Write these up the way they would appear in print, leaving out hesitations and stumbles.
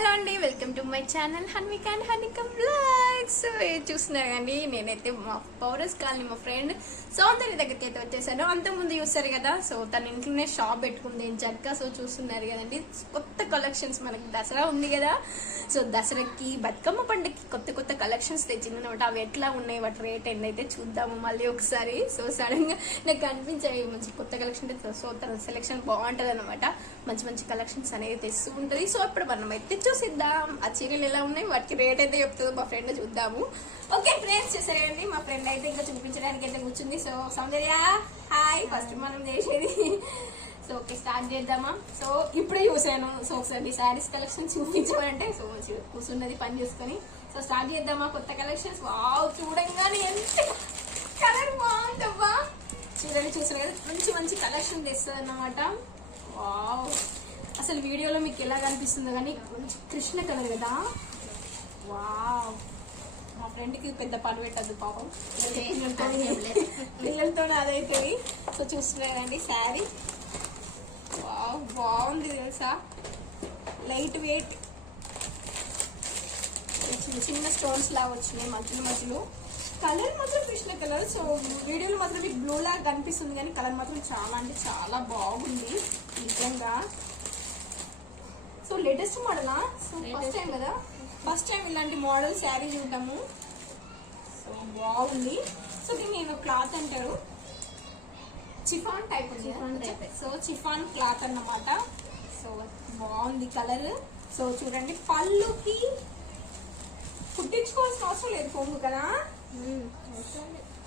Hello అండి, welcome to my channel Hanvika and Hanika blogs. చూస్తున్నారు కండి, నేనైతే మా పౌరస్ కాలనీ మా ఫ్రెండ్ సౌందర్య దగ్గరికి అయితే వచ్చేసాను. అంతకుముందు చూస్తారు కదా, సో తన ఇంట్లోనే షాప్ పెట్టుకుంది చక్కగా. సో చూస్తున్నారు కదండి, కొత్త కలెక్షన్స్. మనకి దసరా ఉంది కదా, సో దసరాకి బతుకమ్మ పండుగకి కొత్త కొత్త కలెక్షన్స్ తెచ్చింది అనమాట. అవి ఎట్లా ఉన్నాయి, వాటి రేట్ ఏంటైతే చూద్దాము మళ్ళీ ఒకసారి. సో సడన్ గా నాకు కనిపించాయి మంచి కొత్త కలెక్షన్. సో తన సెలెక్షన్ బాగుంటది అనమాట, మంచి మంచి కలెక్షన్స్ అనేది తెస్తూ ఉంటది. సో ఇప్పుడు మనం అయితే చూసిద్దాం ఆ చీరలు ఎలా ఉన్నాయి, వాటికి రేట్ అయితే చెప్తుందో మా ఫ్రెండ్ చూద్దాము. ఓకే ఫ్రెండ్స్, చూసారండి మా ఫ్రెండ్ అయితే ఇంకా చూపించడానికి అయితే కూర్చుంది. సో సౌందర్య హాయ్, ఫస్ట్ మనం చేసేది. సో ఓకే స్టార్ట్ చేద్దామా. సో ఇప్పుడే చూసాను, సో ఒకసారి శారీస్ కలెక్షన్ చూపించమంటే సో కూర్చున్నది పని చేసుకొని. సో స్టార్ట్ చేద్దామా కొత్త కలెక్షన్స్. వావ్, చూడంగానే ఎంత కలర్ బాగుందబ్బా. చీరలు చూసారు కదా, మంచి మంచి కలెక్షన్ తెస్తుంది అన్నమాట. వావ్, అసలు వీడియోలో మీకు ఎలా కనిపిస్తుందో కానీ మంచి కృష్ణ కలర్ కదా. వావ్, మా ఫ్రెండ్కి పెద్ద పని పెట్టద్దు పాపం, పిల్లలతో అదైతుంది. సో చూస్తున్నారండి శారీ. వావ్, బాగుంది తెలుసా, లైట్ వెయిట్, చిన్న చిన్న స్టోన్స్ లాగా వచ్చినాయి మధ్యలో మధ్యలో. కలర్ మాత్రం కృష్ణ కలర్. సో వీడియోలో మాత్రం మీకు బ్లూ లాగా కనిపిస్తుంది కానీ కలర్ మాత్రం చాలా అంటే చాలా బాగుంది నిజంగా. సో లేటెస్ట్ మోడలా, సో ఫస్ట్ టైం కదా, ఫస్ట్ టైం ఇలాంటి మోడల్ శారీ చూద్దాము. సో బాగుంది. సో దీన్ని నేను క్లాత్ అంటారు, చిఫాన్ టైప్ ఉంది. సో చిఫాన్ క్లాత్ అన్నమాట. సో బాగుంది కలర్. సో చూడండి, పళ్ళుకి కుట్టించుకోవాల్సిన అవసరం లేదు, కొంగు కదా.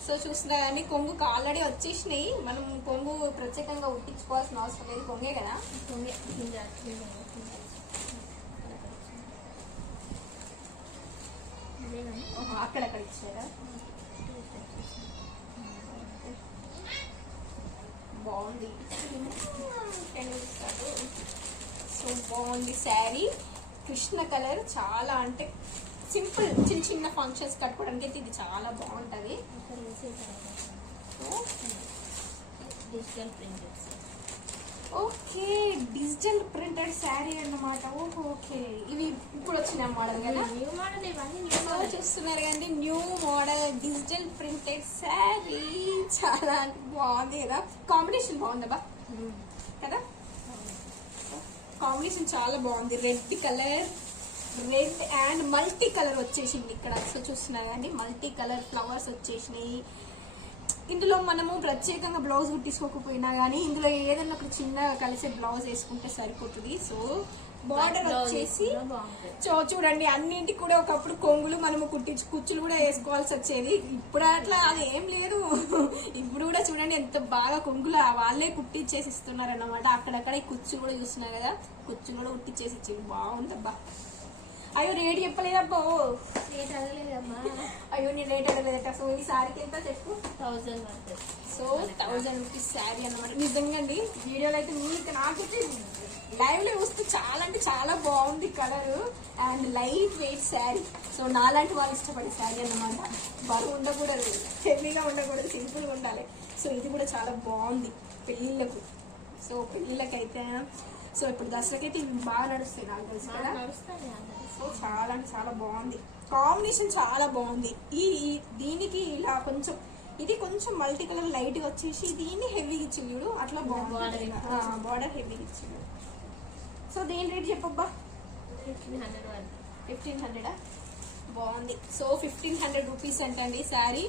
సో చూస్తున్నా కానీ కొంగుకి ఆల్రెడీ వచ్చేసినాయి, మనం కొంగు ప్రత్యేకంగా కుట్టించుకోవాల్సిన అవసరం లేదు, కొంగే కదా. అక్కడక్కడ ఇచ్చారా, బాగుంది. సో బాగుంది శారీ, కృష్ణ కలర్. చాలా అంటే సింపుల్ చిన్న చిన్న ఫంక్షన్స్ కట్టుకోవడానికి అయితే ఇది చాలా బాగుంటది. ఓకే, డిజిటల్ ప్రింటెడ్ శారీ అన్నమాట. ఓహో ఓకే, ఇవి ఇప్పుడు వచ్చిన మోడల్ కదా, చూస్తున్నారు కదండి, new model digital printed sari. చాలా బాగుంది కదా, కాంబినేషన్ బాగుందబ్బా కదా, కాంబినేషన్ చాలా బాగుంది. Red colour, red and multi colour వచ్చేసింది ఇక్కడ. సో చూస్తున్నారు కానీ మల్టీ కలర్ ఫ్లవర్స్ వచ్చేసినాయి. ఇందులో మనము ప్రత్యేకంగా బ్లౌజ్ కుట్టించుకోకపోయినా కానీ ఇందులో ఏదైనా ఒక చిన్నగా కలిసే బ్లౌజ్ వేసుకుంటే సరిపోతుంది. సో బార్డర్ వచ్చేసి చూడండి, అన్నింటికి కూడా ఒకప్పుడు కొంగులు మనము కుచ్చులు కూడా వేసుకోవాల్సి వచ్చేది. ఇప్పుడు అట్లా అది ఏం లేదు. ఇప్పుడు కూడా చూడండి ఎంత బాగా కొంగులు వాళ్ళే కుట్టించేసి ఇస్తున్నారు అన్నమాట. అక్కడక్కడ ఈ కుచ్చు కూడా చూస్తున్నారు కదా, కుచ్చులు కూడా కుట్టించేసి ఇచ్చింది. బాగుందబ్బా. అయ్యో రేట్ చెప్పలేదబ్బా. రేట్ అడగలేదమ్మా. అయ్యో నేను రేట్ అడగలేదట. సో ఈ శారీకి ఎంత చెప్పు, 1000 పడుతుంది. సో 1000 రూపీస్ శారీ అన్నమాట. నిజంగా అండి, వీడియోలో అయితే మీకు నాకైతే లైవ్ లో చూస్తూ చాలా అంటే చాలా బాగుంది colour and light weight sari. So నాలాంటి వాళ్ళు ఇష్టపడే శారీ అన్నమాట. బరువు ఉండకూడదు, హెవీగా ఉండకూడదు, సింపుల్ గా ఉండాలి. సో ఇది కూడా చాలా బాగుంది పెళ్ళిళ్ళకు. సో పెళ్ళిళ్ళకైతే సో ఇప్పుడు దసరాకైతే ఇవి బాగా నడుస్తాయి నాకు తెలుసు కదా. సో చాలా అంటే చాలా బాగుంది, కాంబినేషన్ చాలా బాగుంది. ఈ దీనికి ఇలా కొంచెం ఇది కొంచెం మల్టీ కలర్ లైట్ గా వచ్చేసి దీన్ని హెవీగా ఇచ్చింది చూడు, అట్లా బాగుంది. బార్డర్ హెవీగా ఇచ్చింది. సో దీని రేట్ చెప్పబ్బా. 1500 బాగుంది. సో 1500 రూపీస్ అంటండి శారీ.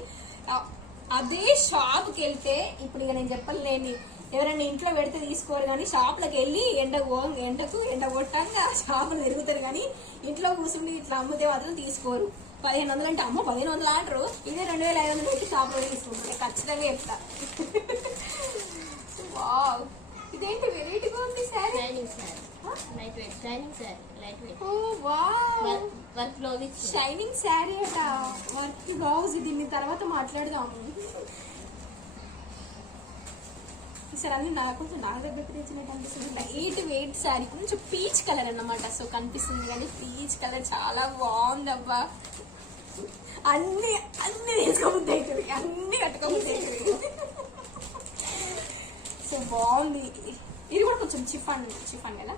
అదే షాప్కి వెళ్తే ఇప్పుడు ఇక నేను చెప్పలేని, ఎవరైనా ఇంట్లో పెడితే తీసుకోరు కానీ షాప్లకు వెళ్ళి ఎండకు ఎండ కొట్టంగా షాపులు తిరుగుతారు కానీ ఇంట్లో కూర్చుండి ఇట్లా అమ్ముతే మాత్రం తీసుకోరు. 1500 అంటే అమ్మ 1500 అంటారు, ఇదే 2500 పెట్టి షాప్లో తీసుకుంటారు. ఖచ్చితంగా చెప్తా. వావ్, ఇదేంటి వెరైటీగా ఉంది sari. Light weight shining sari, light weight. Oh wow, work blouse, shining sari అట, వర్క్ బ్లౌజ్. దీన్ని తర్వాత మాట్లాడదాము. ఈసారి అన్ని కొంచెం నాకు దగ్గర తెచ్చినట్టు అనిపిస్తుంది. లైట్ వెయిట్ శారీ, కొంచెం పీచ్ కలర్ అన్నమాట. సో కనిపిస్తుంది కానీ పీచ్ కలర్ చాలా బాగుంది అబ్బా. అన్ని తీసుకోబుద్ది అవుతుంది, అన్ని కట్టుకోబుద్ది అవుతుంది. సో బాగుంది. ఇది కూడా కొంచెం చిఫాన్ కదా,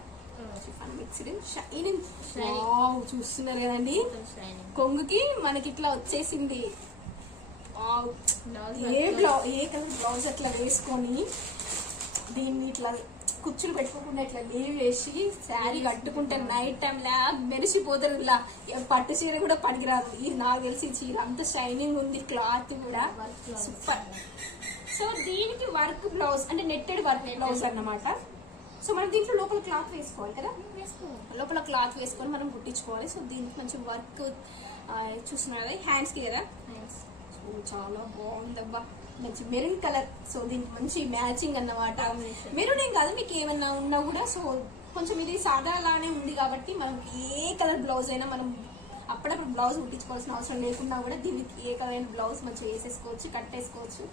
chiffon mixed shining. Shining. Wow, చూస్తున్నారు కదండి షైనింగ్ కొంగుకి మనకి ఇట్లా వచ్చేసింది. వావ్, బ్లౌజ్ ఏ కలర్ బ్లౌజ్ అట్లా వేసుకొని దీన్ని ఇట్లా కుచ్చులు పెట్టుకోకుండా ఇట్లా లీవ్ వేసి శారీ కట్టుకుంటే నైట్ టైం లా మెరిసిపోతారు. ఇలా పట్టు చీర కూడా పనికిరాదు. ఇది నాకు తెలిసి చీర అంత షైనింగ్ ఉంది, క్లాత్ కూడా సూపర్. సో దీనికి వర్క్ బ్లౌజ్ అంటే నెట్టెడ్ వర్క్ బ్లౌజ్ అన్నమాట. సో మనం దీంట్లో లోపల క్లాత్ వేసుకోవాలి కదా, లోపల క్లాత్ వేసుకొని మనం కుట్టించుకోవాలి. సో దీనికి మంచి వర్క్ చూస్తున్నారు హ్యాండ్స్ కి కదా. సో చాలా బాగుందబ్బా, మంచి మెరూన్ కలర్. సో దీనికి మంచి మ్యాచింగ్ అన్నమాట. మెరూన్ ఏం కాదు, మీకు ఏమన్నా ఉన్నా కూడా. సో కొంచెం ఇది సాదాలానే ఉంది కాబట్టి మనం ఏ కలర్ బ్లౌజ్ అయినా మనం అప్పుడప్పుడు బ్లౌజ్ కుట్టించుకోవాల్సిన అవసరం లేకుండా కూడా దీనికి ఏ కలర్ అయిన బ్లౌజ్ మంచిగా వేసేసుకోవచ్చు, కట్టేసుకోవచ్చు.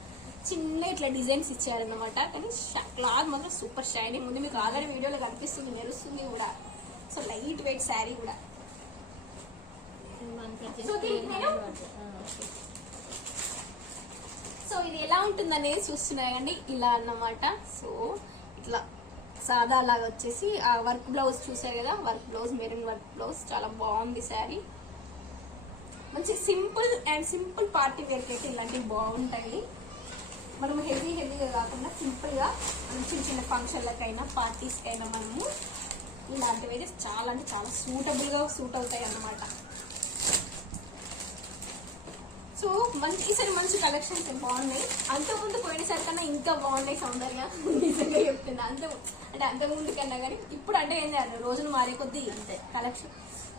చిన్న ఇట్లా డిజైన్స్ ఇచ్చారన్నమాట. కానీ క్లాత్ మాత్రం సూపర్ షైనింగ్ ఉంది. మీకు ఆల్రెడీ వీడియోలో కనిపిస్తుంది, మెరుస్తుంది కూడా. సో లైట్ వెయిట్ శారీ కూడా. సో దీనికి నేను సో ఇది ఎలా ఉంటుంది అనేది చూస్తున్నాయండి, ఇలా అన్నమాట. సో ఇట్లా సాదా లాగా వచ్చేసి ఆ వర్క్ బ్లౌజ్ చూసారు కదా, work blouse maroon work blouse చాలా బాగుంది శారీ. మంచి సింపుల్ అండ్ సింపుల్ పార్టీ వేర్కి అయితే ఇలాంటివి బాగుంటాయి. మనం హెవీగా కాకుండా సింపుల్ గా మనం చిన్న చిన్న ఫంక్షన్లకైనా పార్టీస్కైనా మనము ఇలాంటివి అయితే చాలా అంటే చాలా సూటబుల్ గా సూట్ అవుతాయి అన్నమాట. సో ఈసారి మంచి కలెక్షన్స్ బాగున్నాయి. అంతకుముందు పోయినసారి కన్నా ఇంకా బాగున్నాయి సౌందర్య, నిజంగా చెప్తున్నా. అంతకుముందు కన్నా కానీ ఇప్పుడు అంటే ఏం చేయాలి, రోజులు మారే కొద్దీ అంతే కలెక్షన్.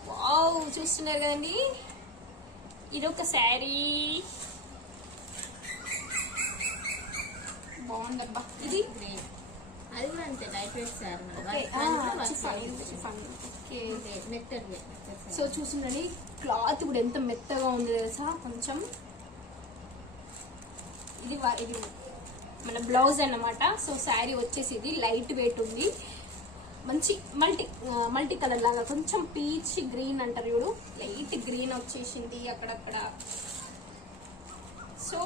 వావ్, చూస్తున్నారు కదండి, ఇది ఒక శారీ బాగుందబ్బా. ఇది గ్రీన్, అది కూడా అంతే లైట్ వెయిట్ సార్. సో చూసిందండి క్లాత్ కూడా ఎంత మెత్తగా ఉంది తెలుసా. కొంచెం ఇది మన బ్లౌజ్ అన్నమాట. సో శారీ వచ్చేసి ఇది లైట్ వెయిట్ ఉంది, మంచి మల్టీ కలర్ లాగా కొంచెం పీచ్ గ్రీన్ అంటారు చూడు, లైట్ గ్రీన్ వచ్చేసింది అక్కడక్కడ. సో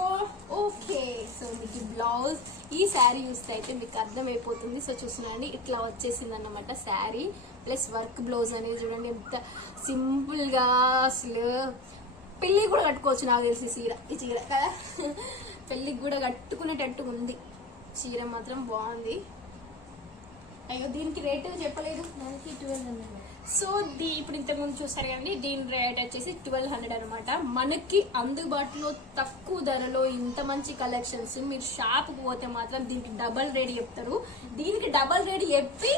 ఓకే, సో మీకు బ్లౌజ్ ఈ శారీ చూస్తే అయితే మీకు అర్థమైపోతుంది. సో చూస్తున్నాండి ఇట్లా వచ్చేసింది అన్నమాట శారీ ప్లస్ వర్క్ బ్లౌజ్ అనేది. చూడండి ఎంత సింపుల్ గా, అసలు పెళ్ళికి కూడా కట్టుకోవచ్చు నాకు తెలిసి ఈ చీర కదా. పెళ్ళికి కూడా కట్టుకునేటట్టు ఉంది చీర, మాత్రం బాగుంది. అయ్యో దీనికి రేట్ చెప్పలేదు మనకి 1200. సో ఇప్పుడు ఇంతకుముందు చూసారు కదండి, దీని రేట్ వచ్చేసి 1200 అనమాట. మనకి అందుబాటులో తక్కువ ధరలో ఇంత మంచి కలెక్షన్స్ మీరు షాప్ పోతే మాత్రం దీనికి డబల్ రేట్ చెప్తారు. దీనికి డబల్ రేట్ చెప్పి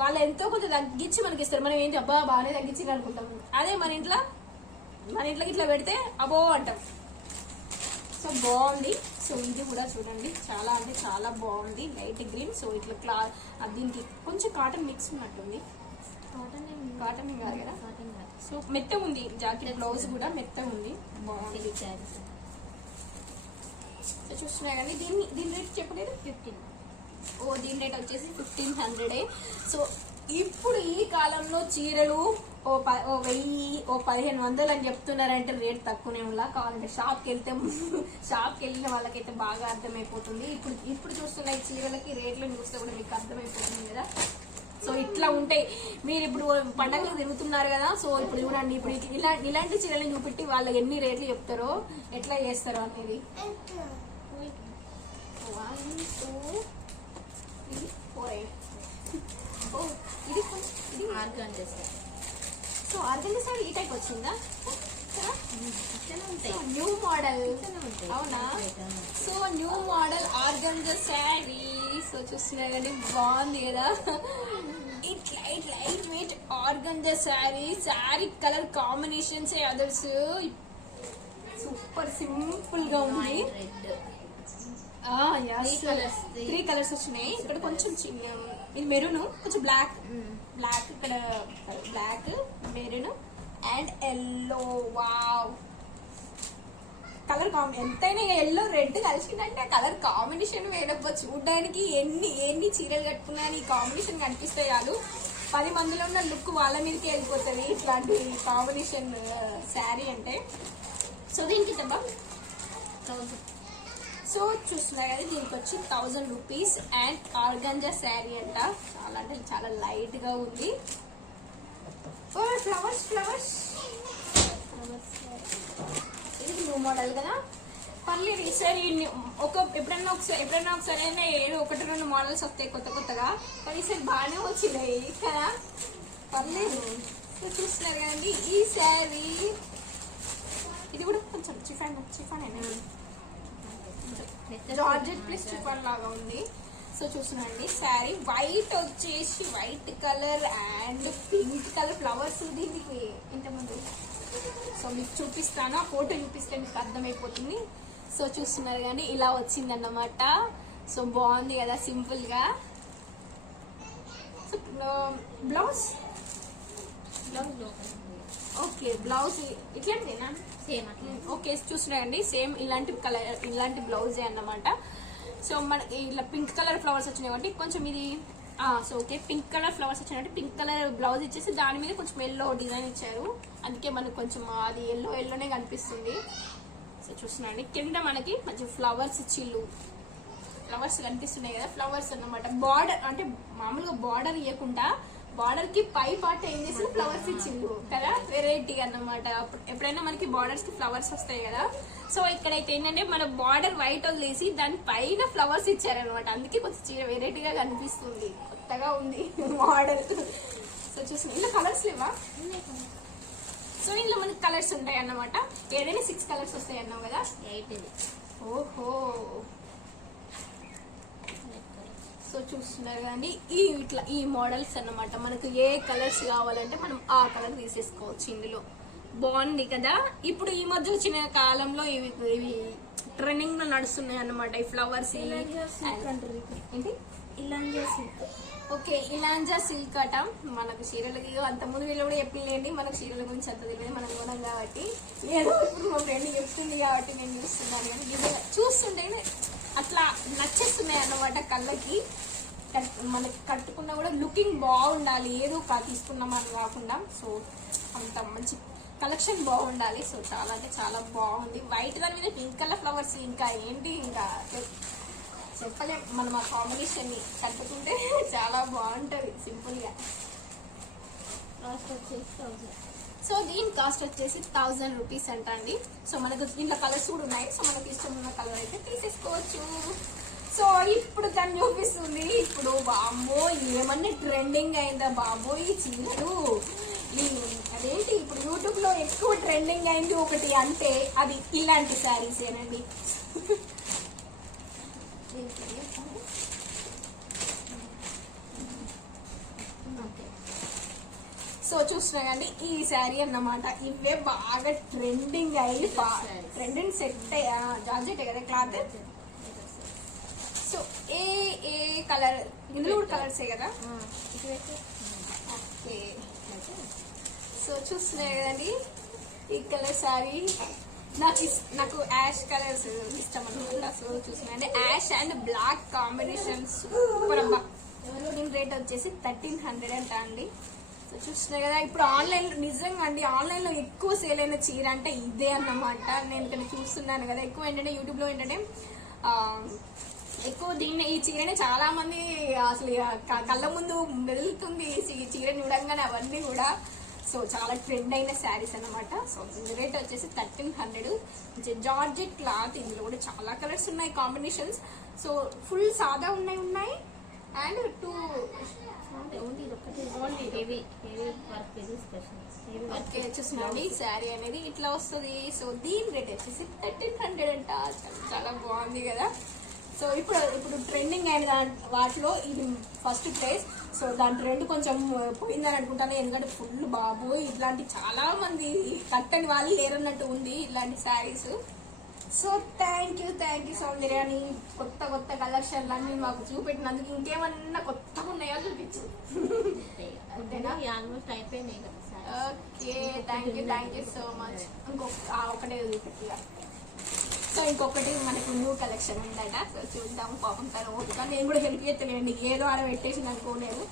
వాళ్ళు ఎంతో కొంత తగ్గించి మనకి ఇస్తారు. మనం ఏంటి అబ్బా బాగానే తగ్గించి అనుకుంటాం. అదే మన ఇంట్లోకి ఇట్లా పెడితే అబో అంటాం. సో బాగుంది. సో ఇది కూడా చూడండి చాలా అంటే చాలా బాగుంది, లైట్ గ్రీన్. సో ఇట్లా క్లాత్ దీనికి కొంచెం కాటన్ మిక్స్ ఉన్నట్టుంది. కాటన్ కాదు కదా, సో మెత్తగా ఉంది. జాకెట్ బ్లౌజ్ కూడా మెత్తగా ఉంది, బాగుంది. సో చూస్తున్నాయి కానీ దీని రేట్ చెప్పలేదు 15. ఓ దీని రేట్ వచ్చేసి 1500. సో ఇప్పుడు ఈ కాలంలో చీరలు ఓ 1000 ఓ 1500 అని చెప్తున్నారంటే రేట్ తక్కువనే ఉందా. కావాలంటే షాప్కి వెళ్ళిన వాళ్ళకైతే బాగా అర్థమైపోతుంది. ఇప్పుడు చూస్తున్న ఈ చీరలకి రేట్లు చూస్తే కూడా మీకు అర్థమైపోతుంది కదా. సో ఇట్లా ఉంటాయి. మీరు ఇప్పుడు పండగలు తిరుగుతున్నారు కదా, సో ఇప్పుడు చూడండి, ఇప్పుడు ఇలాంటి చీరలు చూపెట్టి వాళ్ళకి ఎన్ని రేట్లు చెప్తారో ఎట్లా చేస్తారో అనేది. 1 2 3 4 ఇది organza sir. So organza sorry ఈ టైప్ వచ్చిందా, న్యూ మోడల్ అవునా. So new model organza sari. So చూస్తున్నారు కానీ బాగుంది కదా, light weight organza sari colour combinations others super simple గా ఉంది. 3 కలర్స్ వచ్చినాయి. ఇక్కడ కొంచెం ఇది మెరూన్, కొంచెం బ్లాక్ ఇక్కడ black, maroon and yellow. Wow, colour ఎంతైనా ఎల్లో రెడ్ కలిసిందంటే ఆ కలర్ కాంబినేషన్ వేడబ్బా. చూడడానికి ఎన్ని చీరలు కట్టుకున్నా ఈ కాంబినేషన్ కనిపిస్తే చాలు 10 మందిలో ఉన్న లుక్ వాళ్ళ మీదకి వెళ్ళిపోతుంది ఇట్లాంటి కాంబినేషన్ శారీ అంటే. సో దీనికి తప్ప సో చూస్తున్నారు కదా, దీనికి వచ్చి 1000 రూపీస్. అండ్ ఆర్గంజా శారీ అంట, చాలా అంటే చాలా లైట్ గా ఉంది. ఫ్లవర్స్ ఫ్లవర్స్ ఇది న్యూ మోడల్ కదా, పర్లేదు. ఈసారి ఎప్పుడైనా ఒకసారి అయినా ఏదో 1-2 మోడల్స్ వస్తాయి కొత్త కొత్తగా, కానీ ఈసారి బాగానే వచ్చినాయి కదా, పర్లేదు. సో చూస్తున్నారు కదండి ఈ శారీ, ఇది కూడా కొంచెం చిఫాన్ జార్జెట్ ప్లస్ చిఫాన్ లాగా ఉంది. సో చూస్తున్నాండి శారీ వైట్ వచ్చేసి white colour and pink colour flowers దీనికి ఇంతకుముందు. సో మీకు చూపిస్తాను, ఆ ఫోటో చూపిస్తే మీకు అర్థమైపోతుంది. సో చూస్తున్నారు కానీ ఇలా వచ్చిందన్నమాట. సో బాగుంది కదా సింపుల్ గా. సో బ్లౌజ్ ఓకే, బ్లౌజ్ ఇట్లాంటిదేనా? సేమ్ అట్లా. ఓకే చూస్తున్నారండి, సేమ్ ఇలాంటి కలర్ ఇలాంటి బ్లౌజే అన్నమాట. సో మనకి ఇలా పింక్ కలర్ ఫ్లవర్స్ వచ్చినాయి కాబట్టి కొంచెం ఇది so okay, pink colour flowers వచ్చినాయంటే పింక్ కలర్ బ్లౌజ్ ఇచ్చేసి దాని మీద కొంచెం ఎల్లో డిజైన్ ఇచ్చారు, అందుకే మనకు కొంచెం అది ఎల్లోనే కనిపిస్తుంది. సో చూస్తున్నాండి కింద మనకి మంచి ఫ్లవర్స్ చిల్లు ఫ్లవర్స్ కనిపిస్తున్నాయి కదా, ఫ్లవర్స్ అన్నమాట. బార్డర్ అంటే మామూలుగా బార్డర్ ఇవ్వకుండా బార్డర్ కి పై పార్ట్ ఏం చేసి ఫ్లవర్స్ ఇచ్చిండు కదా, వెరైటీ అన్నమాట. ఎప్పుడైనా మనకి బార్డర్స్ కి ఫ్లవర్స్ వస్తాయి కదా, సో ఇక్కడైతే ఏంటంటే మన బార్డర్ వైట్ వదిలేసి దాని పైన ఫ్లవర్స్ ఇచ్చారనమాట, అందుకే కొంచెం చీర వెరైటీగా కనిపిస్తుంది, కొత్తగా ఉంది మోడల్. సో చూసిన ఇంట్లో కలర్స్ లేవా? సో ఇందులో మనకి కలర్స్ ఉంటాయి అన్నమాట, ఏదైనా 6 కలర్స్ వస్తాయి అన్నావు కదా. 8 ఇది. ఓహో, సో చూస్తున్నారు కదండి ఈ మోడల్స్ అన్నమాట. మనకు ఏ కలర్స్ కావాలంటే మనం ఆ కలర్ తీసేసుకోవచ్చు ఇందులో. బాగుంది కదా. ఇప్పుడు ఈ మధ్య వచ్చిన కాలంలో ఇవి ట్రెండింగ్ లో నడుస్తున్నాయి అన్నమాట, ఈ ఫ్లవర్స్. ఏంటి ఇలాంజా సిల్క్? ఓకే, ఇలాంజా సిల్క్ అట. మనకు చీరలకి అంత ముందు వీళ్ళు కూడా చెప్పలేండి, మనకు చీరల గురించి అంత తెలియదు, మనం కొనం కాబట్టి. ఏదో ఇప్పుడు మా ఫ్రెండ్ చెప్తుంది కాబట్టి నేను చూస్తున్నాను, కానీ చూస్తుంటే అట్లా నచ్చేస్తున్నాయి అన్నమాట కళ్ళకి. మనకి కట్టుకున్నా కూడా లుకింగ్ బాగుండాలి, ఏదో తీసుకున్నామని కాకుండా. సో అంత మంచి కలెక్షన్ బాగుండాలి. సో చాలా అంటే చాలా బాగుంది. వైట్ దాని మీద పింక్ కలర్ ఫ్లవర్స్, ఇంకా ఏంటి ఇంకా చెప్పలేం. మనం ఆ కాంబినేషన్ ని కట్టుకుంటే చాలా బాగుంటది సింపుల్ గా. కాస్ట్ వచ్చేసి 1000. సో దీని కాస్ట్ వచ్చేసి 1000 రూపీస్ అంట అండి. సో మనకు దీంట్లో కలర్స్ కూడా ఉన్నాయి, సో మనకి ఇష్టం ఉన్న కలర్ అయితే తీసేసుకోవచ్చు. సో ఇప్పుడు తను చూపిస్తుంది. ఇప్పుడు బాబో ఏమన్నా ట్రెండింగ్ అయిందా బాబో ఈ చీరలు. అదేంటి ఇప్పుడు యూట్యూబ్ లో ఎక్కువ ట్రెండింగ్ అయింది ఒకటి అంటే అది ఇలాంటి శారీస్ ఏనండి. సో చూస్తున్నాయండి ఈ శారీ అన్నమాట. ఇవే బాగా ట్రెండింగ్ అయ్యి ట్రెండింగ్ సెట్ జార్జెట్ కదా క్లాత్. సో ఏ కలర్ ఇందులో కూడా కలర్సే కదా. ఓకే, సో చూస్తున్నాయి కదండి ఈ కలర్ శారీ. నాకు యాష్ కలర్స్ ఇష్టం అనమాట. సో చూస్తున్నాయండి ash and black combination super అబ్బా. దీని రేట్ వచ్చేసి 1300 అంట అండి. సో చూస్తున్నాయి కదా, ఇప్పుడు ఆన్లైన్ నిజంగా అండి ఆన్లైన్ లో ఎక్కువ సేల్ అయిన చీర అంటే ఇదే అన్నమాట. నేను ఇక్కడ చూస్తున్నాను కదా, ఎక్కువ ఏంటంటే యూట్యూబ్ లో ఏంటంటే ఎక్కువ ఈ చీరని చాలా మంది అసలు కళ్ళ ముందు మెదులుతుంది ఈ చీర చూడంగానే అవన్నీ కూడా. సో చాలా ట్రెండ్ అయిన శారీస్ అన్నమాట. సో దీని రేట్ వచ్చేసి 1300. జార్జెట్ క్లాత్, ఇందులో కూడా చాలా కలర్స్ ఉన్నాయి కాంబినేషన్స్. సో ఫుల్ సాదా ఉన్నాయి అండ్ ఓకే చూస్తున్నాండి శారీ అనేది ఇట్లా వస్తుంది. సో దీని రేట్ వచ్చేసి 1300 అంట. చాలా బాగుంది కదా. సో ఇప్పుడు ట్రెండింగ్ అయిన వాటిలో ఇది ఫస్ట్ ప్లేస్. సో దాని ట్రెండ్ కొంచెం పోయిందని అనుకుంటాను, ఎందుకంటే ఫుల్ బాబోయ్ ఇట్లాంటి చాలా మంది కట్టని వాళ్ళు లేరన్నట్టు ఉంది ఇలాంటి శారీస్. సో థ్యాంక్ యూ సౌందర్యాన్ని కొత్త కలెక్షన్లన్నీ మాకు చూపెట్టినందుకు. ఇంకేమన్నా కొత్తగా ఉన్నాయో చూపించు. ఆల్మోస్ట్ అయిపోయినాయి కదా. Okay, thank you so much. ఒకటే చూపెట్టిగా. సో ఇంకొకటి మనకు న్యూ కలెక్షన్ ఉందట. సో చూద్దాం. పాపం తను ఓపిక, నేను కూడా హెల్ప్ చేస్తానండి. ఏదో ఆడ పెట్టేసి అనుకోలేదు,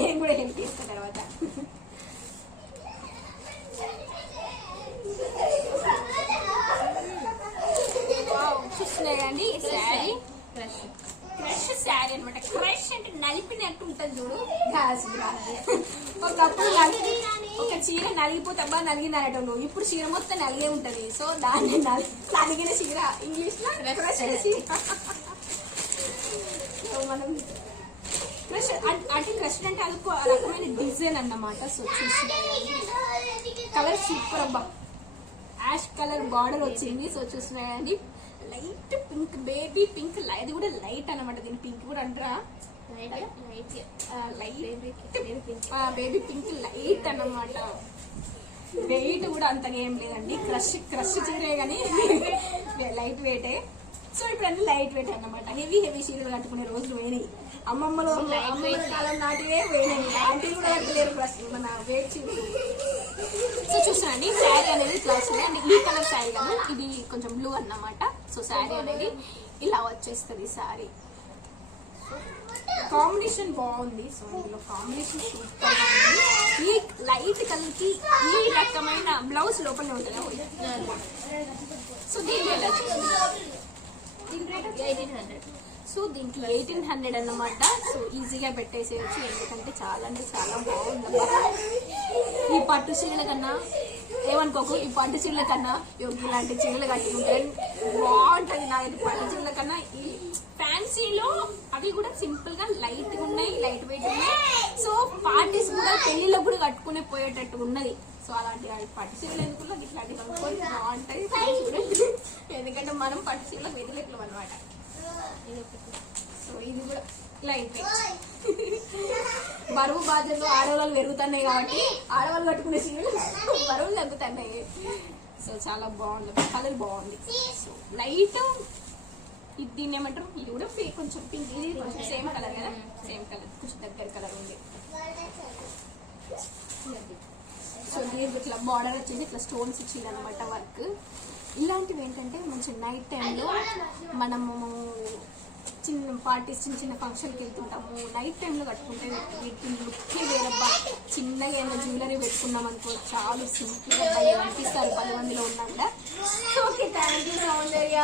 నేను కూడా హెల్ప్ చేస్తాను తర్వాత. చూస్తున్నాయి అండి శారీ ఒకప్పుడు ఒక చీర నలిగిపోతే అబ్బా నలిగింది అనేటోళ్ళు, ఇప్పుడు చీర మొత్తం నలిగే ఉంటది. సో దాన్ని నలిగిన చీర ఇంగ్లీష్ లో క్రష్ చీర. సో మనం క్రష్ అంటే క్రష్ అంటే అది ఒక రకమైన డిజైన్ అన్నమాట. సో చూస్తున్నాయి కలర్ సూపర్ అబ్బా, యాష్ కలర్ బార్డర్ వచ్చింది. సో చూస్తున్నాయండి లైట్ పింక్, బేబీ పింక్, అది కూడా లైట్ అన్నమాట. దీని పింక్ కూడా అంటారా, బేబీ పింక్ లైట్ అన్నమాట. వెయిట్ కూడా అంతగా ఏం లేదండి, క్రష్ చీరే కానీ లైట్ వెయిటే. సో ఇప్పుడు అన్ని లైట్ వెయిట్ అన్నమాట. హెవీ చీరలు కట్టుకునే రోజులు పోయినాయి. అమ్మమ్మలో కాలం నాటివే పోయినాయి. ఆంటీలు కూడా కట్టలేరు క్రష్ మన వెయిట్ చీరలు. సో చూస్తున్నాండి శారీ అనేది ఇట్లా వస్తుంది. అండ్ ఈ కలర్ శారీ కాదు, ఇది కొంచెం బ్లూ అన్నమాట. సో శారీ అనేది ఇలా వచ్చేస్తుంది. శారీ కాంబినేషన్ బాగుంది. సో ఇందులో కాంబినేషన్ సూపర్ గా ఉంది. ఈ లైట్ కలర్ కి ఈ రకమైన బ్లౌజ్ లోపల ఉంటుంది. సో దీనికి ఎలా దీని రేట్ 1800. సో దీనికి 1800 అన్నమాట. సో ఈజీగా పెట్టేసేయచ్చు, ఎందుకంటే చాలా అంటే చాలా బాగుంది. ఈ పట్టు చీరల కన్నా ఏమనుకోకు, ఈ పట్టు చీరల కన్నా ఇలాంటి చీరలు కట్టుకుంటే బాగుంటది. నాది పట్టు చీరల కన్నా ఈ ఫ్యాన్సీలో అవి కూడా సింపుల్ గా లైట్ గా ఉన్నాయి, లైట్ వెయిట్ ఉన్నాయి. సో పార్టీస్ కూడా పెళ్లిలో కూడా కట్టుకునే పోయేటట్టు ఉన్నది. సో అలాంటి పట్టు చీరలు ఎందుకు ఇట్లాంటి కనుక్కొని బాగుంటాయి చూడండి, ఎందుకంటే మనం పట్టు చీరలకు వెదిలేట్లు అనమాట. సో ఇది కూడా లైట్ బరువు బాధ్యతలు ఆడవాళ్ళు పెరుగుతున్నాయి కాబట్టి ఆడవాళ్ళు కట్టుకునే చీరలు బరువులు తగ్గుతున్నాయి. సో చాలా బాగుంది, కలర్ బాగుంది. సో లైట్ ఇది దీన్ని ఏమంటారు, ఇది కూడా కొంచెం పింక్, ఇది కొంచెం సేమ్ కలర్ కదా, సేమ్ కలర్ కొంచెం దగ్గర కలర్ ఉంది. సో దీనికి ఇట్లా బార్డర్ వచ్చేసి ఇట్లా స్టోన్స్ ఇచ్చింది అనమాట వర్క్. ఇలాంటివి ఏంటంటే మంచి నైట్ టైంలో మనము చిన్న పార్టీస్, చిన్న చిన్న ఫంక్షన్కి వెళ్తుంటాము, నైట్ టైంలో కట్టుకుంటే వీటి లుక్కే వేరబ్బా. చిన్నగా ఏమైనా జ్యువెలరీ పెట్టుకున్నాం అనుకో, చాలా సింపుల్గా అనిపిస్తారు 10 మందిలో ఉన్నా కూడా. Okay, thank you Soundarya.